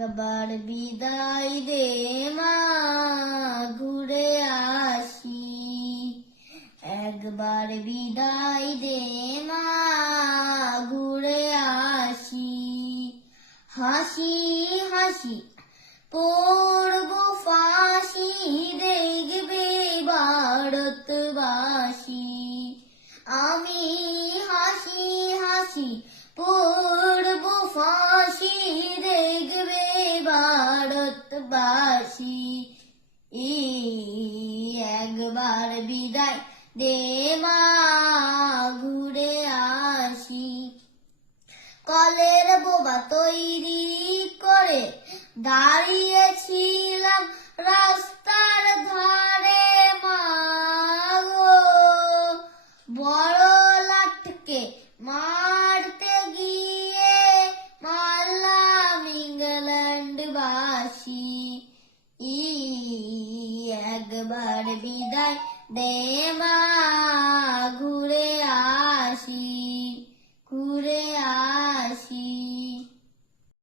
একবার বিদায় দে মা, ঘুরে আসি। একবার বিদায় দে মা, ঘুরে আসি। হাসি হাসি পড়ব ফাঁসি, দেখবে ভারতবাসী। আমি হাসি হাসি পড়ব ফাঁসি, দেখবে ভারতবাসী। একবার বিদায় দে মা, ঘুরে আসি। কলের বোবা তৈরি করে দাঁড়িয়েছিলাম রাস্তার ধারে মা গো, বড় লাটকে মারতে গিয়ে মারলাম ইংল্যান্ডবাসী। একবার বিদায় দে মা, ঘুরে আসি, ঘুরে